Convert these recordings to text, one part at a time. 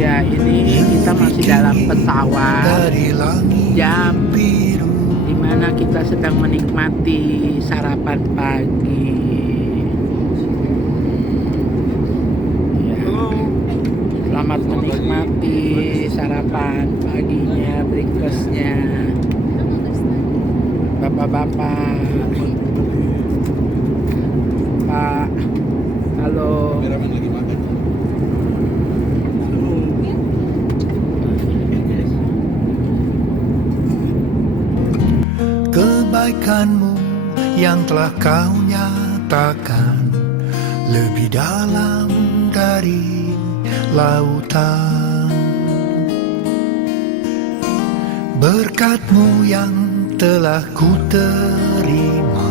Ya, ini kita masih dalam pesawat jam dimana kita sedang menikmati sarapan pagi. Ya, selamat menikmati sarapan paginya, breakfastnya, bapak-bapak, Pak. Halo. Kebaikanmu yang telah kau nyatakan lebih dalam dari lautan. Berkat-Mu yang telah ku terima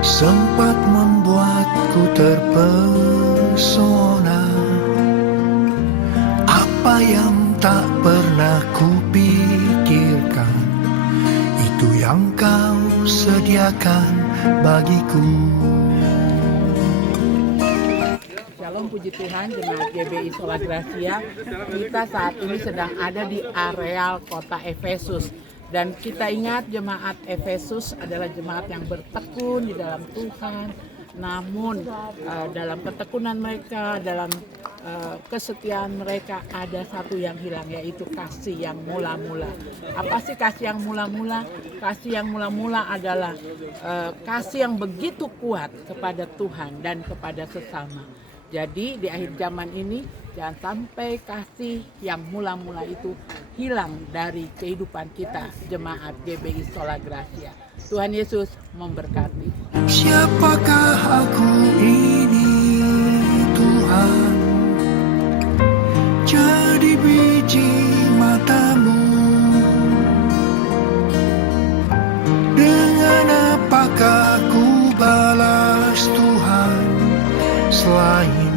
sempat membuatku terpesona. Apa yang tak pernah kupikirkan, itu yang kau sediakan bagiku. Shalom, puji Tuhan, jemaat GBI Sola Gracia. Kita saat ini sedang ada di areal kota Efesus. Dan kita ingat jemaat Efesus adalah jemaat yang bertekun di dalam Tuhan. Namun dalam ketekunan mereka, dalam kesetiaan mereka, ada satu yang hilang, yaitu kasih yang mula-mula. Apa sih kasih yang mula-mula? Kasih yang mula-mula adalah kasih yang begitu kuat kepada Tuhan dan kepada sesama. Jadi di akhir zaman ini jangan sampai kasih yang mula-mula itu hilang dari kehidupan kita, jemaat GBI Sola Gracia. Tuhan Yesus memberkati. Siapakah aku ini, Tuhan? Jadi biji mata-Mu. Dengan apakah ku balas Tuhan selain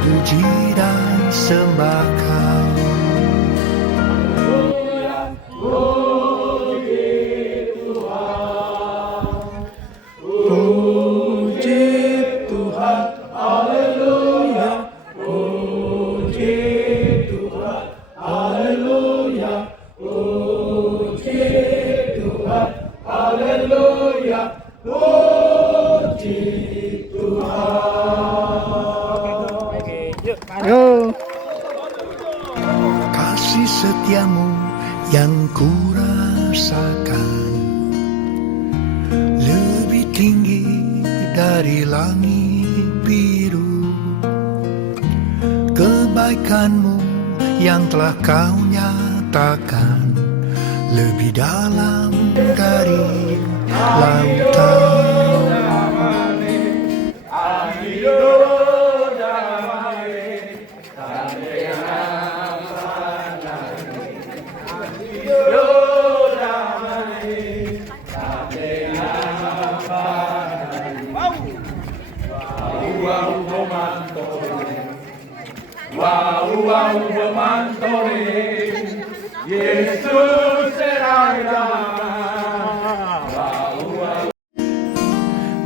puji dan sembah Kau? Yo. Kasih setiamu yang ku rasakan lebih tinggi dari langit biru. Kebaikanmu yang telah kau nyatakan lebih dalam dari lautan.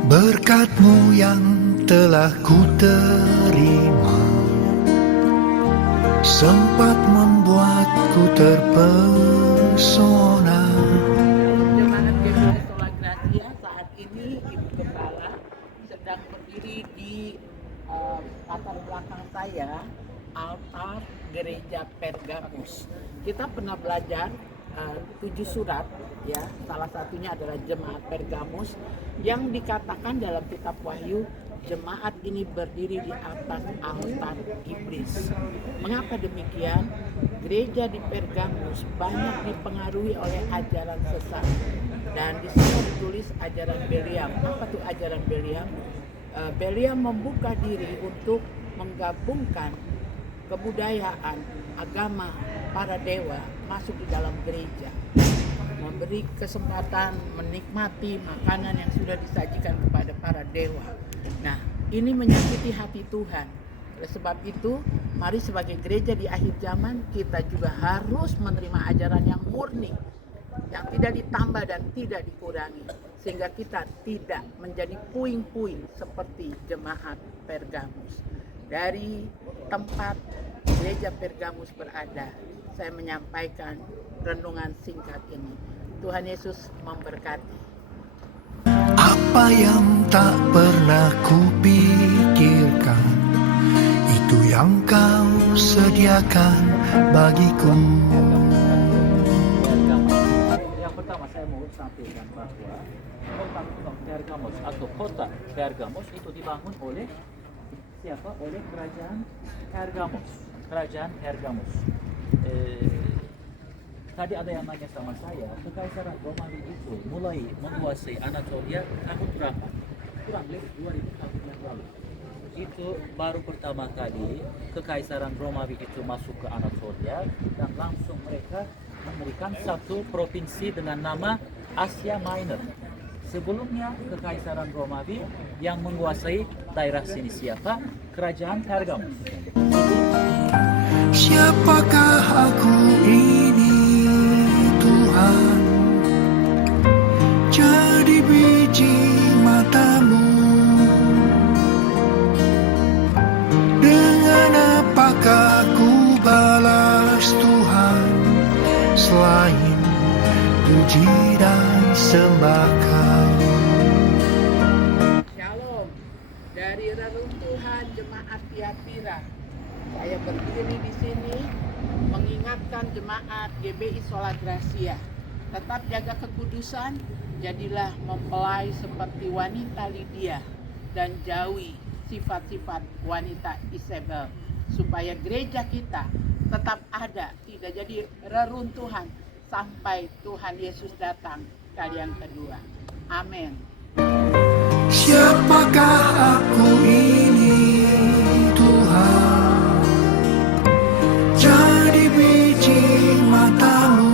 Berkat-Mu yang telah ku terima sempat membuatku terpesona. Jemaat GBI Sola Gracia, saat ini Ibu Gembala sedang berdiri di latar belakang saya, altar gereja Pergamus. Kita pernah belajar 7 surat, ya, salah satunya adalah jemaat Pergamus, yang dikatakan dalam kitab Wahyu, jemaat ini berdiri di atas altar iblis. Mengapa demikian? Gereja di Pergamus banyak dipengaruhi oleh ajaran sesat, dan di sini ditulis ajaran Beliam. Apa tuh ajaran Beliam? Beliam membuka diri untuk menggabungkan kebudayaan, agama, para dewa masuk di dalam gereja, memberi kesempatan menikmati makanan yang sudah disajikan kepada para dewa. Nah, ini menyakiti hati Tuhan. Oleh sebab itu, mari sebagai gereja di akhir zaman, kita juga harus menerima ajaran yang murni, yang tidak ditambah dan tidak dikurangi, sehingga kita tidak menjadi puing-puing seperti jemaat Pergamus. dari tempat gereja Pergamus berada, saya menyampaikan renungan singkat ini. Tuhan Yesus memberkati. Apa yang tak pernah kupikirkan, itu yang kau sediakan bagiku. Yang pertama saya mau sampaikan bahwa kota Pergamos atau kota Pergamos itu dibangun oleh siapa? Oleh kerajaan Pergamos. Kerajaan Pergamos. Tadi ada yang nanya sama saya, Kekaisaran Romawi itu mulai menguasai Anatolia tahun berapa? Kurang lebih 2000 tahun yang lalu. Itu baru pertama kali Kekaisaran Romawi itu masuk ke Anatolia dan langsung mereka memberikan satu provinsi dengan nama Asia Minor. Sebelumnya Kekaisaran Romawi yang menguasai daerah sini siapa? Kerajaan Pergamus. Siapakah aku ini, Tuhan? Jadi biji matamu. Dengan apakah ku balas Tuhan, selain puji dan sembah Kau? Shalom. Dari reruntuhan jemaat Tiatira, saya berdiri di sini mengingatkan jemaat GBI Sola Gracia. Tetap jaga kekudusan, jadilah mempelai seperti wanita Lydia dan jauhi sifat-sifat wanita Isabel, supaya gereja kita tetap ada, tidak jadi reruntuhan sampai Tuhan Yesus datang kali yang kedua. Amin. Siapakah aku ini, Tuhan? Jadi biji matamu.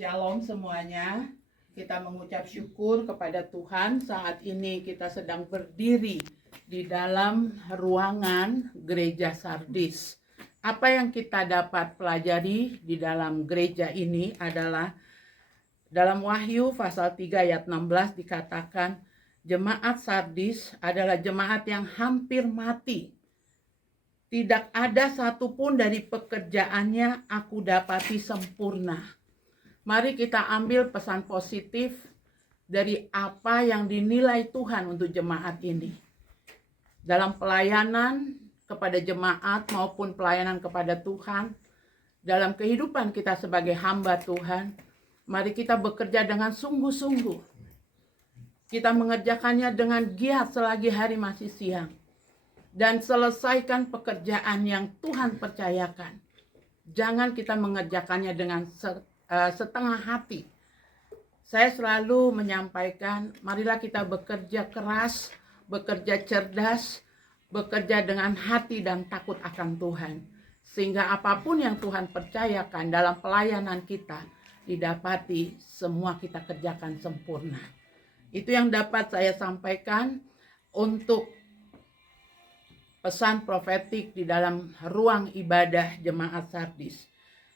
Shalom semuanya. Kita mengucap syukur kepada Tuhan. Saat ini kita sedang berdiri di dalam ruangan gereja Sardis. Apa yang kita dapat pelajari di dalam gereja ini adalah dalam Wahyu pasal 3 ayat 16 dikatakan jemaat Sardis adalah jemaat yang hampir mati. Tidak ada satupun dari pekerjaannya aku dapati sempurna. Mari kita ambil pesan positif dari apa yang dinilai Tuhan untuk jemaat ini. Dalam pelayanan kepada jemaat maupun pelayanan kepada Tuhan, dalam kehidupan kita sebagai hamba Tuhan, mari kita bekerja dengan sungguh-sungguh. Kita mengerjakannya dengan giat selagi hari masih siang. Dan selesaikan pekerjaan yang Tuhan percayakan. Jangan kita mengerjakannya dengan setengah hati. Saya selalu menyampaikan, marilah kita bekerja keras, bekerja cerdas, bekerja dengan hati dan takut akan Tuhan. Sehingga apapun yang Tuhan percayakan dalam pelayanan kita, didapati semua kita kerjakan sempurna. Itu yang dapat saya sampaikan untuk pesan profetik di dalam ruang ibadah jemaat Sardis.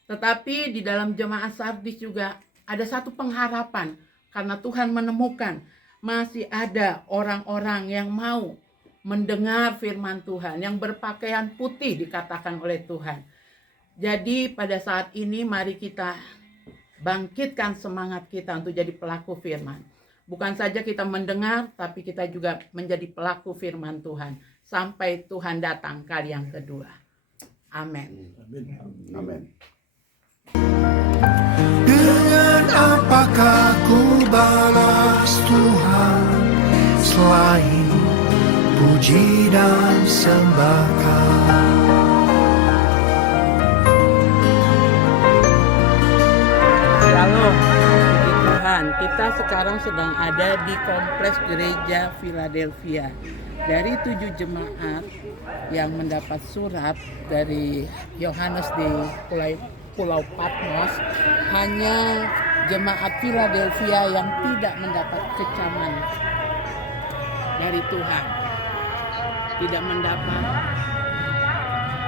Tetapi di dalam jemaat Sardis juga ada satu pengharapan karena Tuhan menemukan masih ada orang-orang yang mau mendengar firman Tuhan, yang berpakaian putih dikatakan oleh Tuhan. Jadi pada saat ini mari kita bangkitkan semangat kita untuk jadi pelaku firman. Bukan saja kita mendengar, tapi kita juga menjadi pelaku firman Tuhan sampai Tuhan datang kali yang kedua. Amin. Amin. Dengan apakah ku balas Tuhan, selain puji dan sembahkan. Shalom, puji Tuhan. Kita sekarang sedang ada di kompleks gereja Philadelphia. Dari 7 jemaat yang mendapat surat dari Yohanes di Pulau Patmos, hanya jemaat Philadelphia yang tidak mendapat kecaman dari Tuhan, tidak mendapat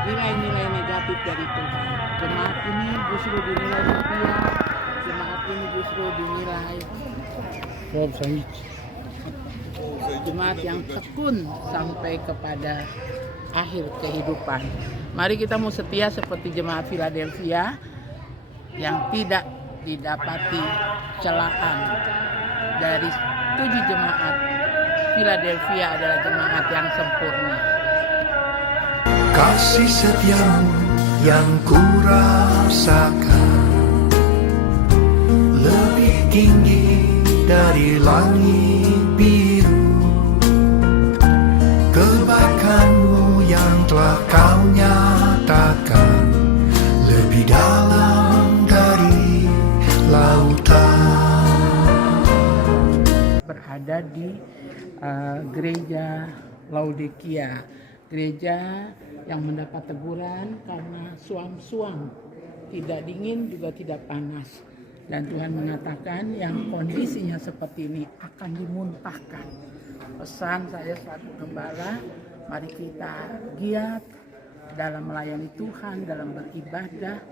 nilai-nilai negatif dari Tuhan. Jemaat ini justru dinilai setia, jemaat ini justru dinilai jemaat yang tekun sampai kepada akhir kehidupan. Mari kita mau setia seperti jemaat Philadelphia yang tidak didapati celaan. Dari 7 jemaat, Philadelphia adalah jemaat yang sempurna. Kasih setiamu yang kurasakan lebih tinggi dari langit biru. Kebaikanmu yang telah kau nyatakan lebih dalam dari lautan. Berada di gereja Laodikia, gereja yang mendapat teguran karena suam-suam, tidak dingin juga tidak panas. Dan Tuhan mengatakan yang kondisinya seperti ini akan dimuntahkan. Pesan saya selaku gembala, mari kita giat dalam melayani Tuhan, dalam beribadah,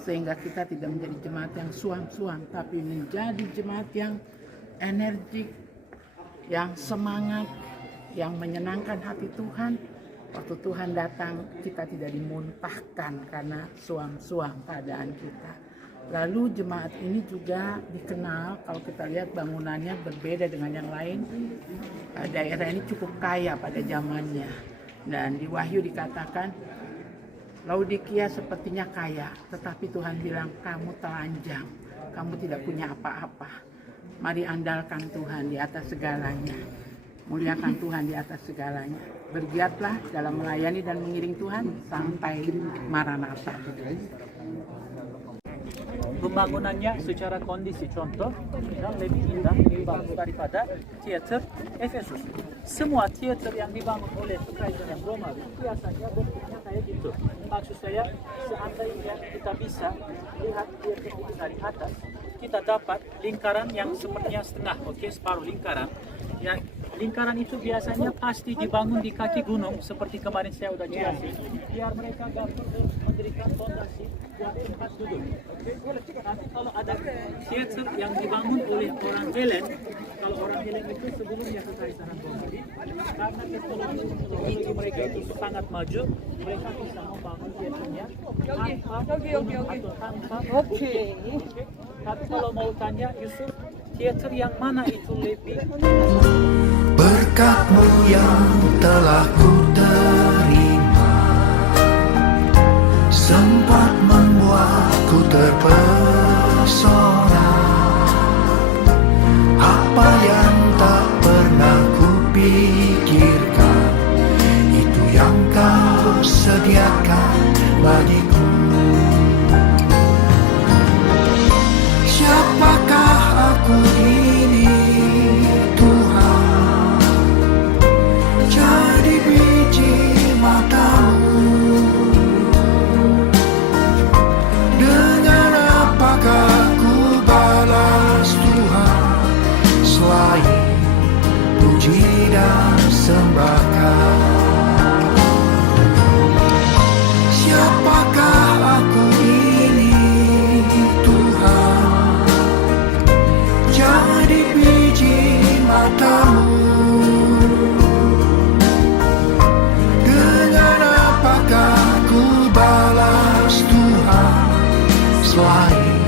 sehingga kita tidak menjadi jemaat yang suam-suam, tapi menjadi jemaat yang energik, yang semangat, yang menyenangkan hati Tuhan. Waktu Tuhan datang, kita tidak dimuntahkan karena suam-suam keadaan kita. Lalu jemaat ini juga dikenal, kalau kita lihat bangunannya berbeda dengan yang lain. Daerah ini cukup kaya pada zamannya. Dan di Wahyu dikatakan, Laodikia sepertinya kaya, tetapi Tuhan bilang, kamu telanjang, kamu tidak punya apa-apa. Mari andalkan Tuhan di atas segalanya. Muliakan Tuhan di atas segalanya. Bergiatlah dalam melayani dan mengiring Tuhan sampai Maranatha. Pembangunannya secara kondisi contoh dan lebih indah daripada teater Efesus. Semua teater yang dibangun oleh Kekaisaran Romawi biasanya bentuknya kayak gitu. Maksud saya, seandainya kita bisa lihat teater itu dari atas, kita dapat lingkaran yang sepertinya setengah, separuh lingkaran. Ya, lingkaran itu biasanya pasti dibangun di kaki gunung seperti kemarin saya udah jelasin, biar mereka dapat mendirikan fondasi buat tempat duduk. Nanti kalau ada teater yang dibangun oleh orang Helen, kalau orang Helen itu sebelumnya Kekaisaran Romawi, karena teknologi mereka itu sangat maju, mereka bisa membangun teaternya tanpa gunung atau tanpa bukit. Tapi kalau mau tanya Yusuf, teater yang mana itu lebih? Berkat-Mu yang telah ku terima sempat membuatku terpesona. Apa yang tak pernah ku pikirkan, itu yang Kau sediakan bagiku. Siapakah aku ini, Tuhan? Jadi biji mata-Mu. Dengan apakah ku balas Tuhan selain puji dan sembahkan? Siapakah aku ini, Tuhan? Jadi biji mata-Mu. Dengan apakah ku balas Tuhan selain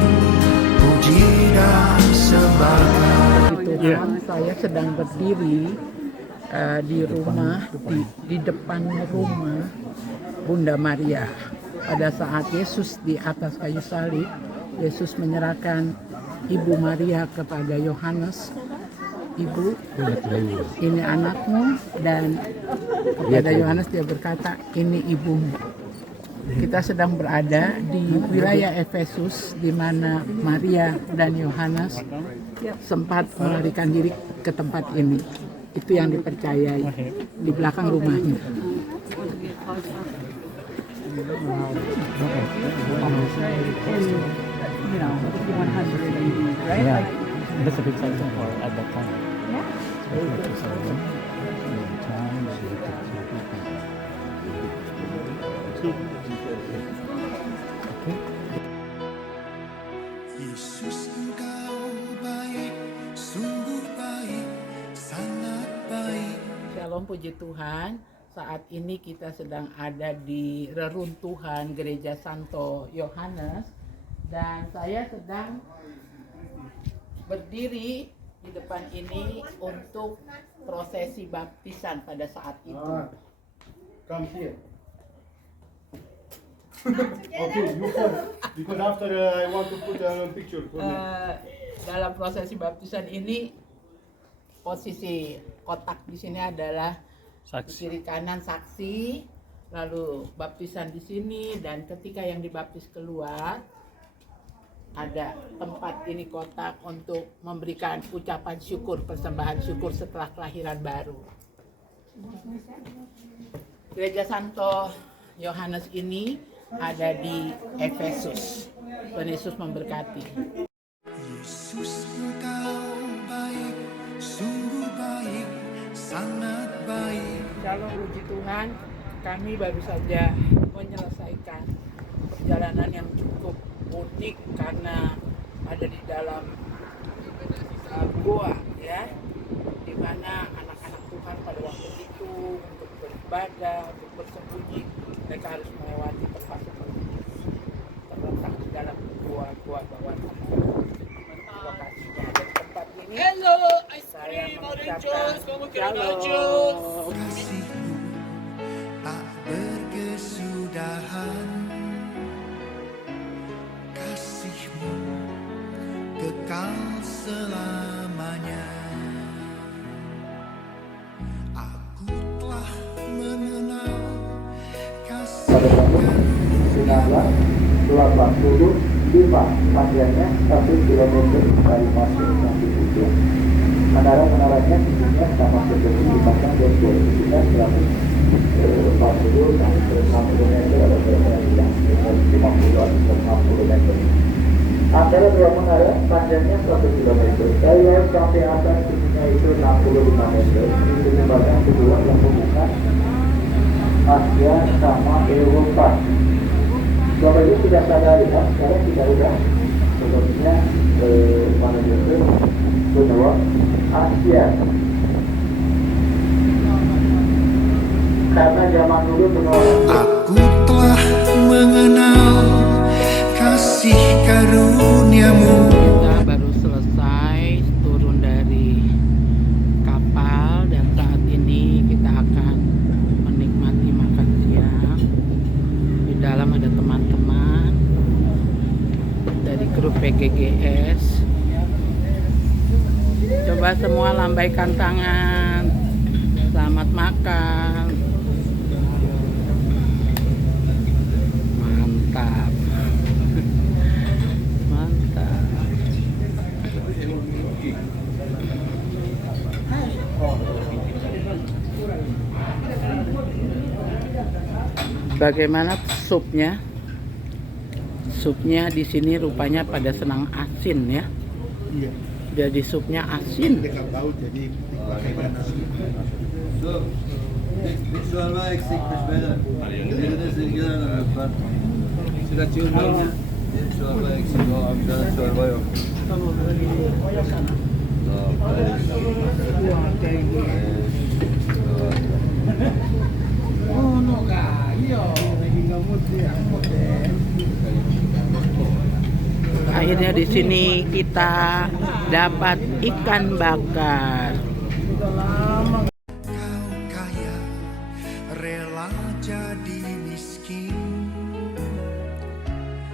puji dan sembahkan? Tuhan, saya sedang berdiri di rumah, di depan rumah Bunda Maria. Pada saat Yesus di atas kayu salib, Yesus menyerahkan Ibu Maria kepada Yohanes. ibu, ini anakmu, dan kepada Yohanes dia berkata, ini ibumu. Kita sedang berada di wilayah Efesus di mana Maria dan Yohanes sempat melarikan diri ke tempat ini. Itu yang dipercayai di belakang rumahnya. Yeah, that's a big size for at that time. It's very exciting. Yesus engkau baik, sungguh baik, sangat baik. Shalom, puji Tuhan. Saat ini kita sedang ada di reruntuhan Gereja Santo Yohanes dan saya sedang berdiri di depan ini untuk prosesi baptisan pada saat itu. Come here. Okay, you first. Because after I want to put a picture for me. Dalam prosesi baptisan ini posisi kotak di sini adalah di kiri kanan saksi, lalu baptisan di sini, dan ketika yang dibaptis keluar ada tempat ini kotak untuk memberikan ucapan syukur, persembahan syukur setelah kelahiran baru. Gereja Santo Yohanes ini ada di Efesus. Tuhan Yesus memberkati. Yesus engkau baik, sungguh baik, sangat baik. Shalom, puji Tuhan. Kami baru saja menyelesaikan perjalanan yang cukup unik karena ada di dalam goa, ya, di mana anak-anak Tuhan pada waktu itu untuk beribadah, untuk bersembunyi, mereka harus melewati tempat seperti ini, terletak di dalam goa-goa bawah tanah. Lokasinya ada di tempat ini. Saya mengucapkan shalom. Kasihmu tak berkesudahan, kasihmu kekal selamanya. Aku telah mengenal kasih pada tahun 1985 panjangnya 1 km dari masuk sampai ujung. Menara-menaranya tingginya sama seperti dipasang dan posisinya 140 sampai 160 meter atau yang 50 atau 60 meter. Antara dua menara panjangnya 1 km. Dari laut sampai atas tingginya itu 65 meter. Itu merupakan kedua yang menghubungkan Asia sama Eropa. Bapak Ibu sudah sadar ya, sekarang kita udah sebetulnya menuju ke benua Asia. Karena zaman dulu benua Aku telah mengenal kasih karuniamu. Kita baru selesai turun dari kapal dan saat ini kita akan menikmati makan siang. Di dalam ada teman-teman dari grup PGGS. Coba semua lambaikan tangan. Selamat makan. Mantap. Mantap. Bagaimana supnya? Supnya di sini rupanya pada senang asin ya. Iya. Jadi supnya asin. Dekat laut jadi bagaimana? Çorba eksik beyler. Birine silgiler lütfen. Sıra çorba. Çorba eksik o amcada çorba yok. Akhirnya di sini kita dapat ikan bakar. Kau kaya, rela jadi miskin,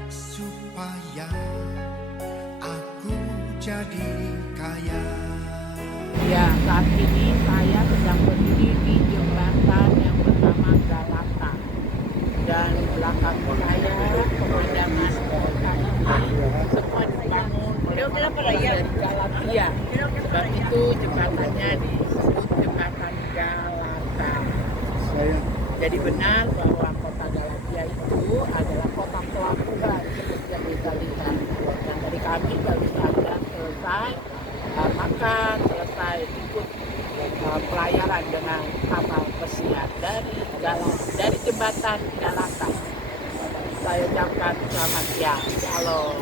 supaya aku jadi kaya. Ya, saat ini saya sedang berdiri di jembatan yang bernama Galata. Dan belakang saya pemandangan kota ini semua dibangun oleh orang dari Galatia. Sebab itu jembatannya disebut jembatan Galata. Jadi benar bahwa kota Galatia itu adalah kota pelabuhan seperti yang kita lihat. Dan dari kami baru saja selesai makan, selesai ikut pelayaran dengan kapal pesiar dari jembatan Galata. Saya ucapkan selamat siang. Shalom.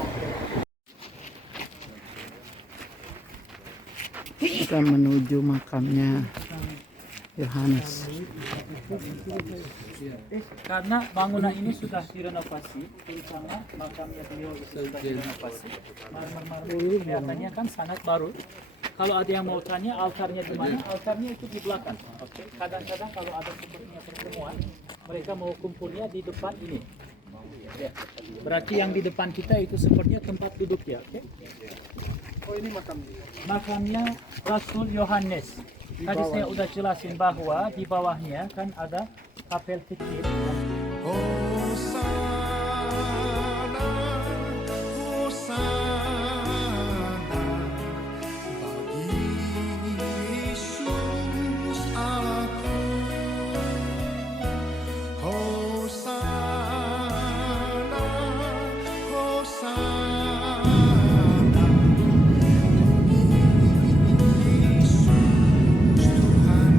Kita menuju makamnya Yohanes. Karena bangunan ini sudah direnovasi, terutama makamnya beliau itu sudah direnovasi. Marmer-marmer kelihatannya kan sangat baru. Kalau ada yang mau tanya altarnya di mana, altarnya itu di belakang. Oke. Kadang-kadang kalau ada sepertinya pertemuan, mereka mau kumpulnya di depan ini. Ya. Berarti yang di depan kita itu sepertinya tempat duduk ya. Oke. Oh ini Makamnya Rasul Yohanes. Tadi saya udah jelasin bahwa di bawahnya kan ada kapel kecil. Hosana, Hosana bagi Yesus aku. Hosana, Hosana bagi Yesus Tuhan.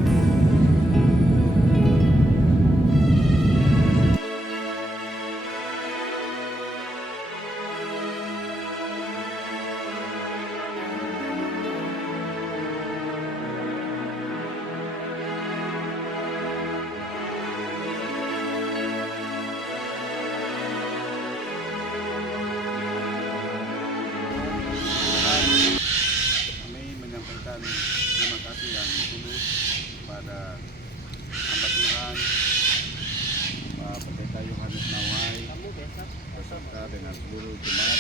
Kami menyampaikan terima kasih yang tulus kepada hamba Tuhan Pak Pendeta Yohanes Nawai beserta dengan seluruh jemaat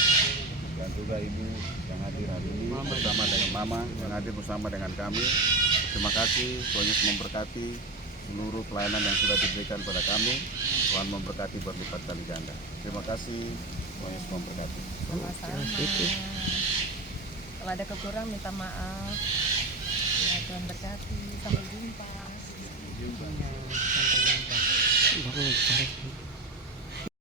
dan juga ibu yang hadir hari ini bersama dengan mama yang hadir bersama dengan kami. Terima kasih, Tuhan Yesus memberkati seluruh pelayanan yang sudah diberikan pada kami. Tuhan memberkati berlipat kali ganda. Terima kasih, Tuhan Yesus memberkati. Sama-sama. Kalau ada kekurangan minta maaf. Ya, Tuhan berkati. Sampai jumpa. Baru